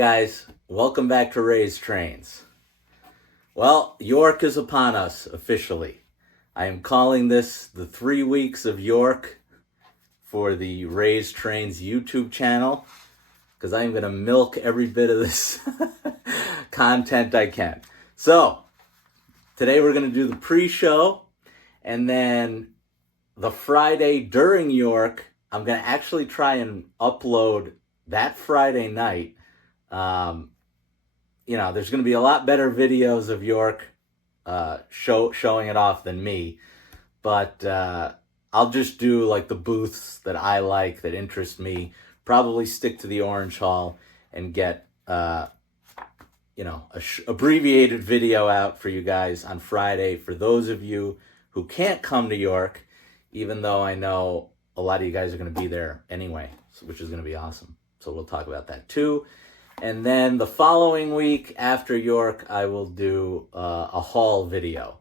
guys, welcome back to Ray's Trains. Well, York is upon us officially. I am calling this the 3 weeks of York for the Ray's Trains YouTube channel because I am going to milk every bit of this content I can. So, today we're going to do the pre-show, and then the Friday during York, I'm going to actually try and upload that Friday night. There's going to be a lot better videos of York showing it off than me, but I'll just do like the booths that I like, that interest me, probably stick to the Orange Hall and get abbreviated video out for you guys on Friday for those of you who can't come to York, even though I know a lot of you guys are going to be there anyway, which is going to be awesome. So we'll talk about that too. And then the following week after York, I will do a haul video.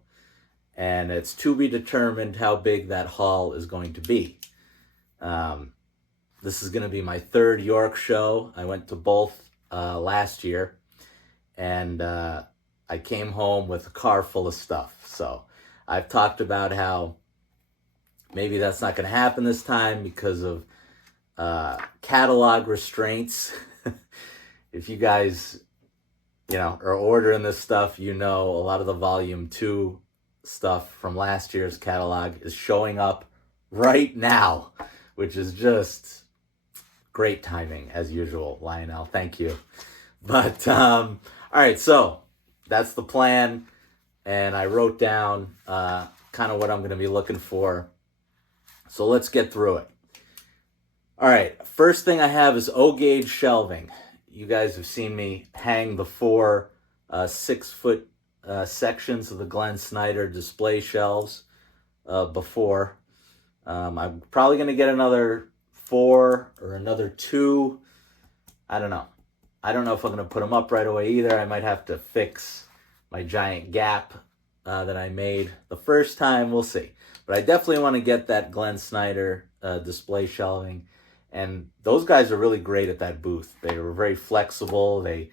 And it's to be determined how big that haul is going to be. This is going to be my third York show. I went to both last year. And I came home with a car full of stuff. So I've talked about how maybe that's not going to happen this time because of catalog restraints. If you guys, are ordering this stuff, a lot of the Volume 2 stuff from last year's catalog is showing up right now, which is just great timing, as usual, Lionel. Thank you. But, all right, so that's the plan, and I wrote down kind of what I'm going to be looking for. So let's get through it. All right, first thing I have is O-gauge shelving. You guys have seen me hang the 4 6-foot sections of the Glenn Snyder display shelves before. I'm probably going to get another 4 or another 2. I don't know. I don't know if I'm going to put them up right away either. I might have to fix my giant gap that I made the first time. We'll see. But I definitely want to get that Glenn Snyder display shelving. And those guys are really great at that booth. They were very flexible. They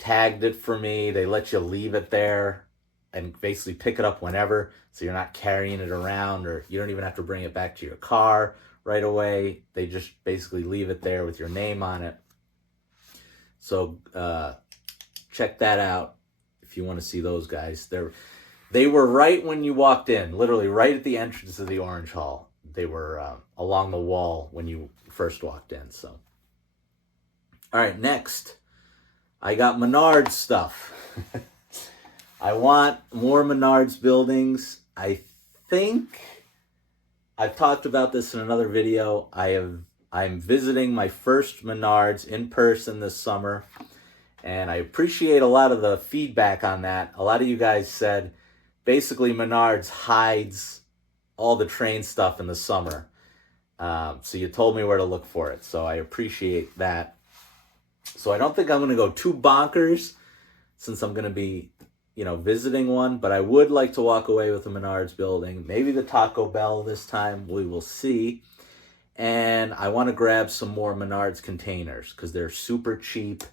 tagged it for me. They let you leave it there and basically pick it up whenever, so you're not carrying it around, or you don't even have to bring it back to your car right away. They just basically leave it there with your name on it. So check that out if you want to see those guys. They were right when you walked in, literally right at the entrance of the Orange Hall. They were along the wall when you first walked in. So, all right, next, I got Menards stuff. I want more Menards buildings. I think I've talked about this in another video. I'm visiting my first Menards in person this summer, and I appreciate a lot of the feedback on that. A lot of you guys said basically Menards hides all the train stuff in the summer. So you told me where to look for it. So I appreciate that. So I don't think I'm going to go too bonkers since I'm going to be, visiting one. But I would like to walk away with a Menards building. Maybe the Taco Bell this time. We will see. And I want to grab some more Menards containers because they're super cheap.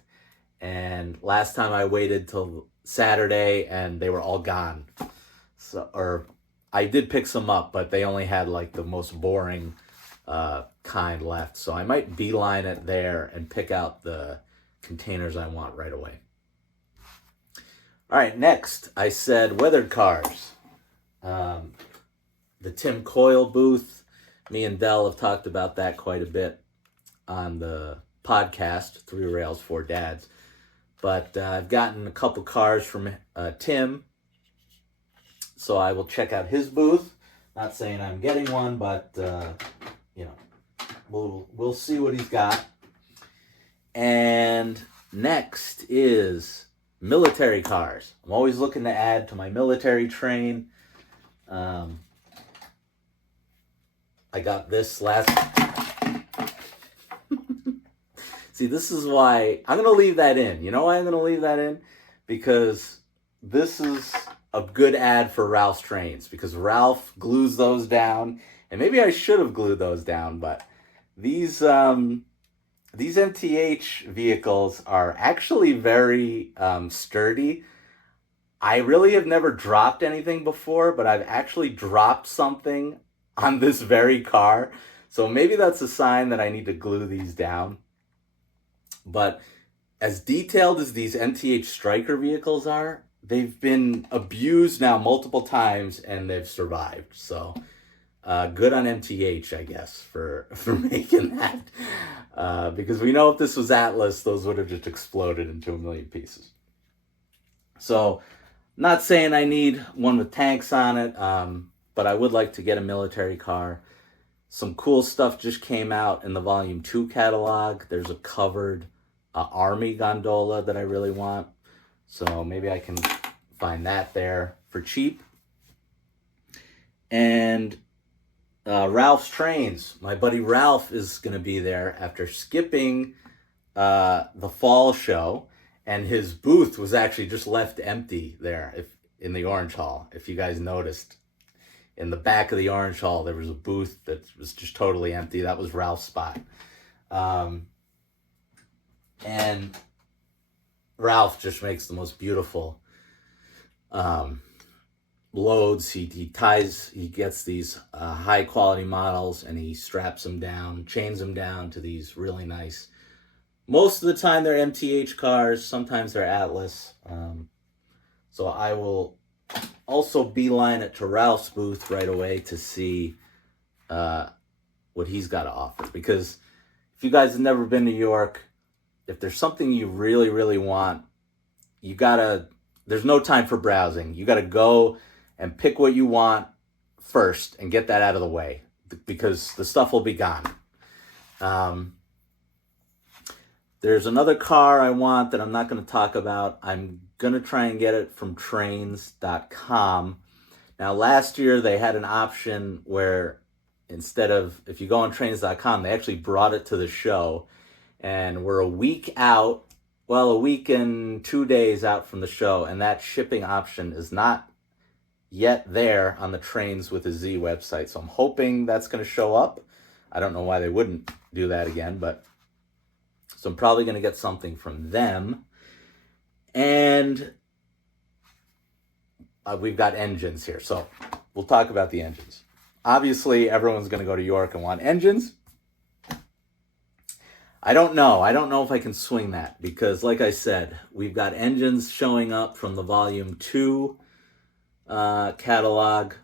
And last time I waited till Saturday and they were all gone. I did pick some up, but they only had like the most boring kind left. So I might beeline it there and pick out the containers I want right away. All right, next I said weathered cars. The Tim Coyle booth. Me and Dell have talked about that quite a bit on the podcast, 3 Rails, 4 Dads. But I've gotten a couple cars from Tim. So I will check out his booth. Not saying I'm getting one, but we'll see what he's got. And next is military cars. I'm always looking to add to my military train. I got this last. See, this is why I'm going to leave that in. You know why I'm going to leave that in? Because this is a good ad for Ralph's trains, because Ralph glues those down, and maybe I should have glued those down, but these these MTH vehicles are actually very sturdy. I really have never dropped anything before, but I've actually dropped something on this very car. So maybe that's a sign that I need to glue these down. But as detailed as these MTH Striker vehicles are, they've been abused now multiple times and they've survived. So good on MTH, I guess, for making that. Because we know if this was Atlas, those would have just exploded into a million pieces. So, not saying I need one with tanks on it, but I would like to get a military car. Some cool stuff just came out in the Volume 2 catalog. There's a covered Army gondola that I really want. So maybe I can find that there for cheap. And Ralph's Trains. My buddy Ralph is going to be there after skipping the fall show. And his booth was actually just left empty there in the Orange Hall. If you guys noticed, in the back of the Orange Hall, there was a booth that was just totally empty. That was Ralph's spot. And Ralph just makes the most beautiful loads. He gets these high quality models and he straps them down, chains them down to these really nice. Most of the time they're MTH cars, sometimes they're Atlas. So I will also beeline it to Ralph's booth right away to see what he's got to offer. Because if you guys have never been to New York, if there's something you really, really want, there's no time for browsing. You gotta go and pick what you want first and get that out of the way because the stuff will be gone. There's another car I want that I'm not going to talk about. I'm going to try and get it from trains.com. Now, last year they had an option where instead of, if you go on trains.com, they actually brought it to the show. And we're a week and 2 days out from the show. And that shipping option is not yet there on the Trains with a Z website. So I'm hoping that's going to show up. I don't know why they wouldn't do that again, but so I'm probably going to get something from them. And we've got engines here. So we'll talk about the engines. Obviously, everyone's going to go to York and want engines. I don't know. I don't know if I can swing that because, like I said, we've got engines showing up from the Volume 2 catalog.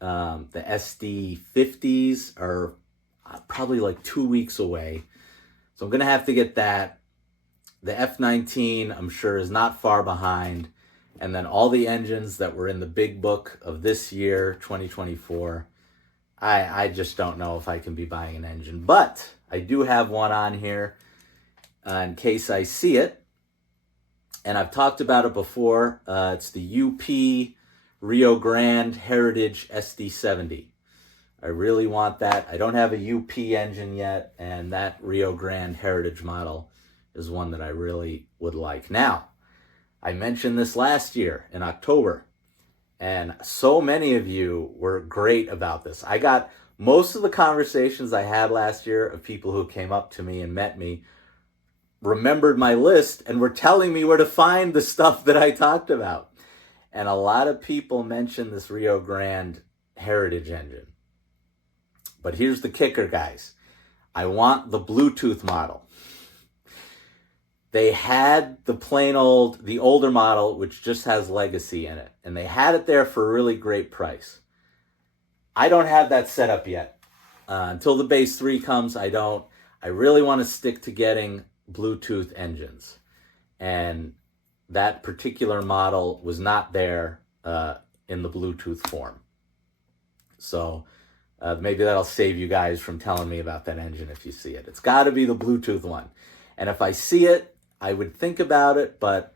The SD50s are probably like 2 weeks away. So I'm going to have to get that. The F-19, I'm sure, is not far behind. And then all the engines that were in the big book of this year, 2024, I just don't know if I can be buying an engine. But I do have one on here in case I see it. And I've talked about it before. It's the UP Rio Grande Heritage SD70. I really want that. I don't have a UP engine yet, and that Rio Grande Heritage model is one that I really would like. Now, I mentioned this last year in October, and so many of you were great about this. I got most of the conversations I had last year of people who came up to me and met me, remembered my list, and were telling me where to find the stuff that I talked about. And a lot of people mentioned this Rio Grande Heritage engine. But here's the kicker, guys. I want the Bluetooth model. They had the older model, which just has Legacy in it. And they had it there for a really great price. I don't have that set up yet. Until the Base 3 comes, I don't. I really want to stick to getting Bluetooth engines. And that particular model was not there in the Bluetooth form. So maybe that'll save you guys from telling me about that engine if you see it. It's got to be the Bluetooth one. And if I see it, I would think about it, but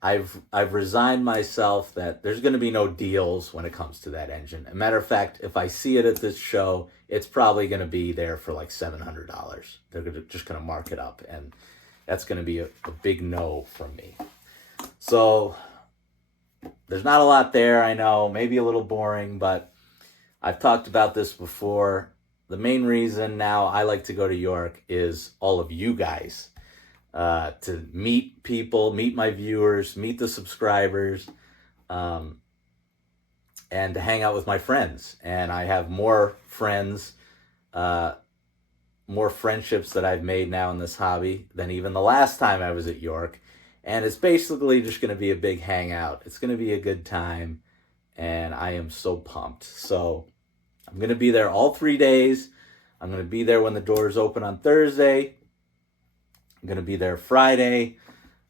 I've resigned myself that there's going to be no deals when it comes to that engine. As a matter of fact, if I see it at this show, it's probably going to be there for like $700. They're just going to mark it up, and that's going to be a big no from me. So there's not a lot there, I know, maybe a little boring, but I've talked about this before. the main reason now I like to go to York is all of you guys. To meet people, meet my viewers, meet the subscribers, um, and to hang out with my friends. And I have more friends, uh, more friendships that I've made now in this hobby than even the last time I was at York. And it's basically just going to be a big hangout. It's going to be a good time. And I am so pumped. So I'm going to be there all 3 days. I'm going to be there when the doors open on Thursday. I'm going to be there Friday.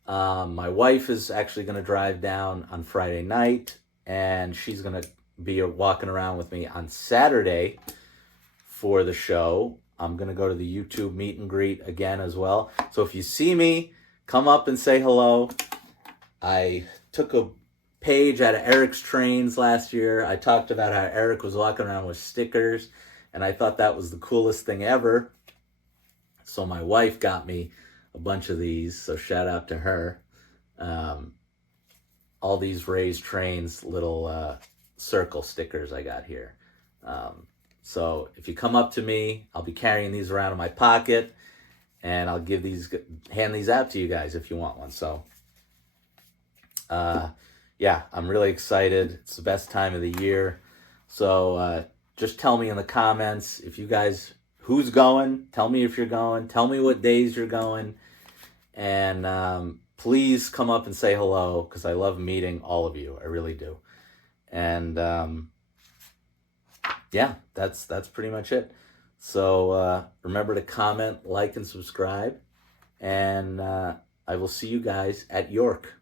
My wife is actually going to drive down on Friday night, and she's going to be walking around with me on Saturday for the show. I'm going to go to the YouTube meet and greet again as well. So if you see me, come up and say hello. I took a page out of Eric's trains last year. I talked about how Eric was walking around with stickers, and I thought that was the coolest thing ever. So my wife got me a bunch of these, so shout out to her. All these Raised Trains little circle stickers I got here. So if you come up to me, I'll be carrying these around in my pocket, and I'll hand these out to you guys if you want one. So yeah, I'm really excited. It's the best time of the year. So just tell me in the comments if you guys, who's going. Tell me if you're going. Tell me what days you're going. And please come up and say hello, because I love meeting all of you. I really do. And yeah, that's pretty much it. So remember to comment, like, and subscribe. And I will see you guys at York.